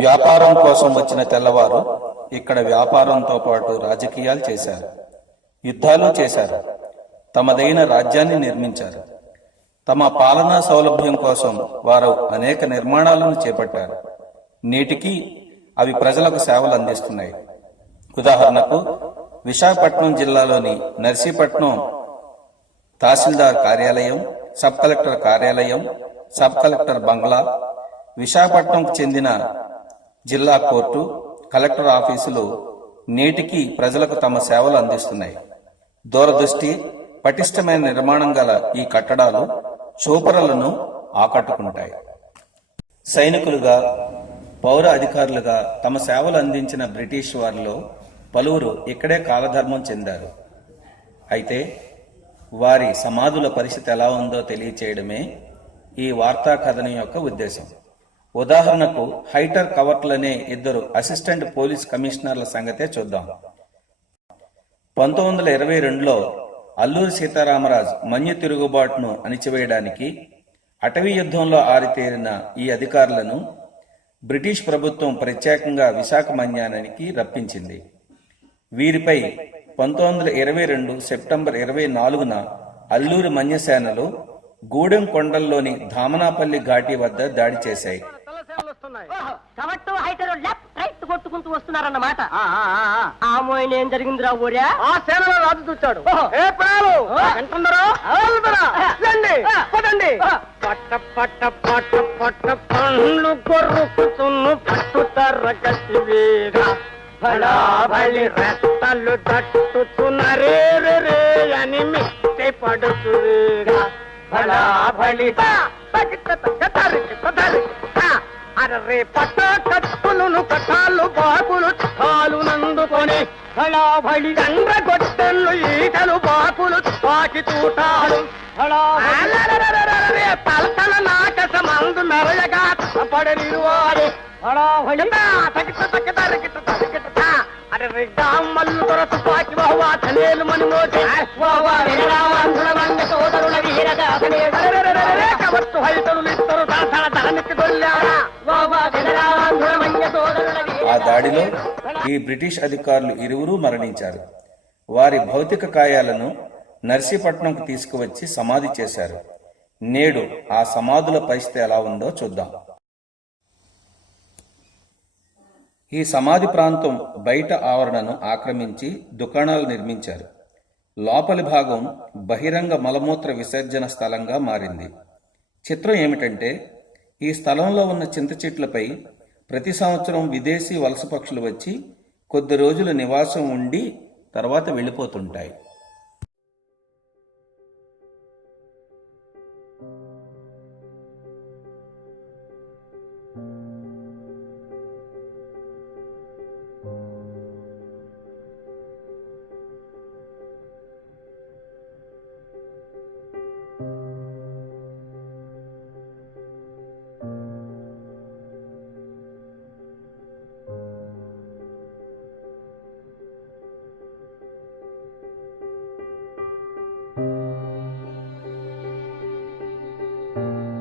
వ్యాపారం కోసం వచ్చిన తెల్లవారు ఇక్కడ వ్యాపారంతో పాటు రాజకీయాలు చేశారు, యుద్ధాలు చేశారు, తమదైన రాజ్యాన్ని నిర్మించారు. తమ పాలనా సౌలభ్యం కోసం వారు అనేక నిర్మాణాలను చేపట్టారు. నేటికి అవి ప్రజలకు సేవలు అందిస్తున్నాయి. ఉదాహరణకు విశాఖపట్నం జిల్లాలోని నర్సీపట్నం తహసీల్దార్ కార్యాలయం, సబ్ కలెక్టర్ కార్యాలయం, సబ్ కలెక్టర్ బంగ్లా, విశాఖపట్నంకు చెందిన జిల్లా కోర్టు, కలెక్టర్ ఆఫీసులు నేటికి ప్రజలకు తమ సేవలు అందిస్తున్నాయి. దూరదృష్టి, పటిష్టమైన నిర్మాణం గల ఈ కట్టడాలు చూపరులను ఆకట్టుకుంటాయి. సైనికులుగా, పౌర అధికారులుగా తమ సేవలు అందించిన బ్రిటిష్ వారిలో పలువురు ఇక్కడే కాలధర్మం చెందారు. అయితే వారి సమాధుల పరిస్థితి ఎలా ఉందో తెలియచేయడమే ఈ వార్తా కథనం యొక్క ఉద్దేశం. ఉదాహరణకు హైటర్ కవర్ట్ అనే ఇద్దరు అసిస్టెంట్ పోలీస్ కమిషనర్ల సంగతే చూద్దాం. 1922లో అల్లూరి సీతారామరాజు మన్య తిరుగుబాటును అణిచివేయడానికి అటవీ యుద్ధంలో ఆరితేరిన ఈ అధికారులను బ్రిటిష్ ప్రభుత్వం ప్రత్యేకంగా విశాఖ మన్యానికి రప్పించింది. వీరిపై 1922 సెప్టెంబర్ 24న అల్లూరి మన్యసేనలు గూడెం కొండల్లోని ధామనాపల్లి ఘాటి వద్ద దాడి చేశాయి. కొట్టుకుంటూ వస్తున్నారన్నమాట. ఏం జరిగిందిరా ఊరే? ఆ సేనలో రాజు చూచాడు. పట్ట పట్ట పట్ట పట్ట పండ్లు కొరుకుతున్ను పట్టు తరగతి వేగా బళాబళి రెత్తలు తట్టుతున్నరే రే అని మిట్టి పడుతుగా బళాబళి అరే పట్ట కట్టులను కట్టాలు బాకులు తాలు నందుకొని బళాబళి దండ్ర గొట్టెళ్ళు ఈటలు బాకులు పాకి తూటాలు పలకల నాకస మందు మెరయగా పడనిరువాడు అరే మల్లు దొరత పాకి బాహువా తనేలు మని మోసి కవత్తు హైతరులు ఇద్దరు దానికి దొల్లారా. ఆ దాడిలో ఈ బ్రిటిష్ అధికారులు ఇరువురు మరణించారు. వారి భౌతిక కాయాలను నర్సీపట్నంకు తీసుకువచ్చి సమాధి చేశారు. నేడు ఆ సమాధుల పరిస్థితి ఎలా ఉందో చూద్దాం. ఈ సమాధి ప్రాంతం బయట ఆవరణను ఆక్రమించి దుకాణాలు నిర్మించారు. లోపలి భాగం బహిరంగ మలమూత్ర విసర్జన స్థలంగా మారింది. చిత్రం ఏమిటంటే ఈ స్థలంలో ఉన్న చింత చెట్లపై ప్రతి సంవత్సరం విదేశీ వలస పక్షులు వచ్చి కొద్ది రోజులు నివాసం ఉండి తర్వాత వెళ్ళిపోతుంటాయి.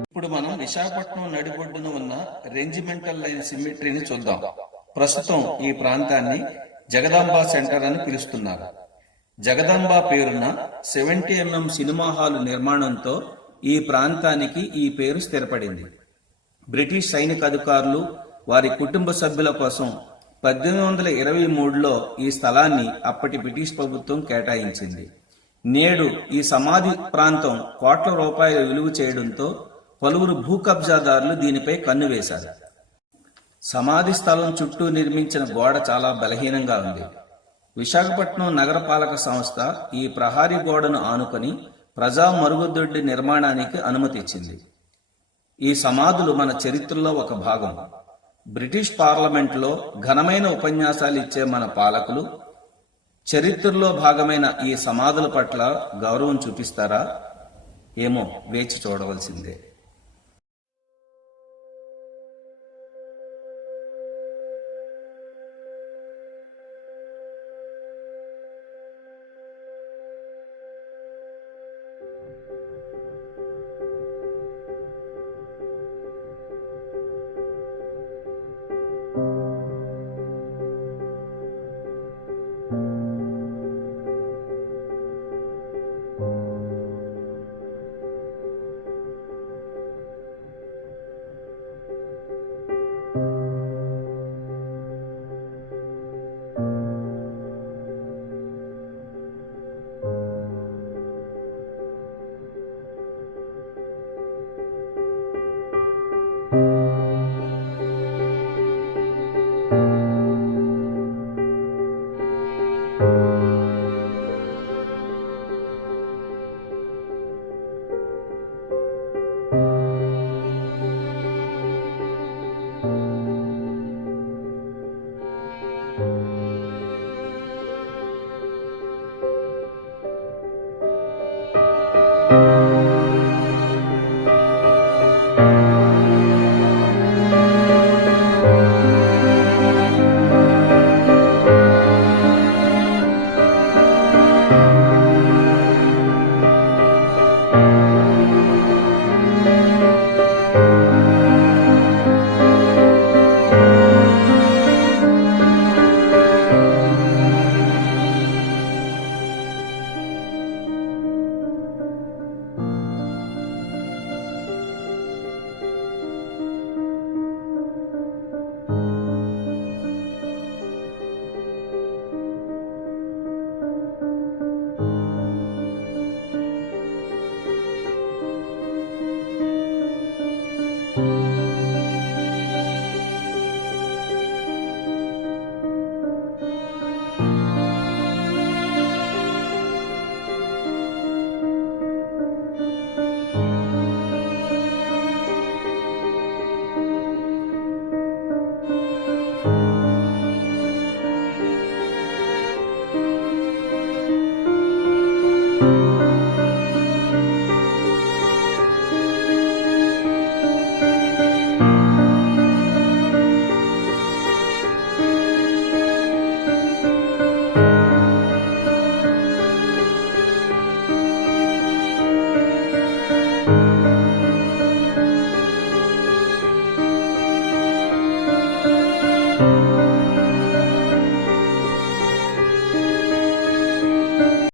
ఇప్పుడు మనం విశాఖపట్నం నడిబొడ్డున ఉన్న రెజిమెంటల్ లైన్ సిమెట్రీని చూద్దాం. ప్రస్తుతం ఈ ప్రాంతాన్ని జగదాంబ సెంటర్ అని పిలుస్తున్నారు. జగదాంబ పేరున 70mm సినిమా హాలు నిర్మాణంతో ఈ ప్రాంతానికి ఈ పేరు స్థిరపడింది. బ్రిటిష్ సైనిక అధికారులు వారి కుటుంబ సభ్యుల కోసం 1823లో ఈ స్థలాన్ని అప్పటి బ్రిటిష్ ప్రభుత్వం కేటాయించింది. నేడు ఈ సమాధి ప్రాంతం కోట్ల రూపాయలు విలువ చేయడంతో పలువురు భూ కబ్జాదారులు దీనిపై కన్ను వేశారు. సమాధి స్థలం చుట్టూ నిర్మించిన గోడ చాలా బలహీనంగా ఉంది. విశాఖపట్నం నగరపాలక సంస్థ ఈ ప్రహారీ గోడను ఆనుకొని ప్రజా మరుగుదొడ్డి నిర్మాణానికి అనుమతి ఇచ్చింది. ఈ సమాధులు మన చరిత్రలో ఒక భాగం. బ్రిటిష్ పార్లమెంట్లో ఘనమైన ఉపన్యాసాలు ఇచ్చే మన పాలకులు చరిత్రలో భాగమైన ఈ సమాధుల పట్ల గౌరవం చూపిస్తారా? ఏమో వేచి చూడవలసిందే.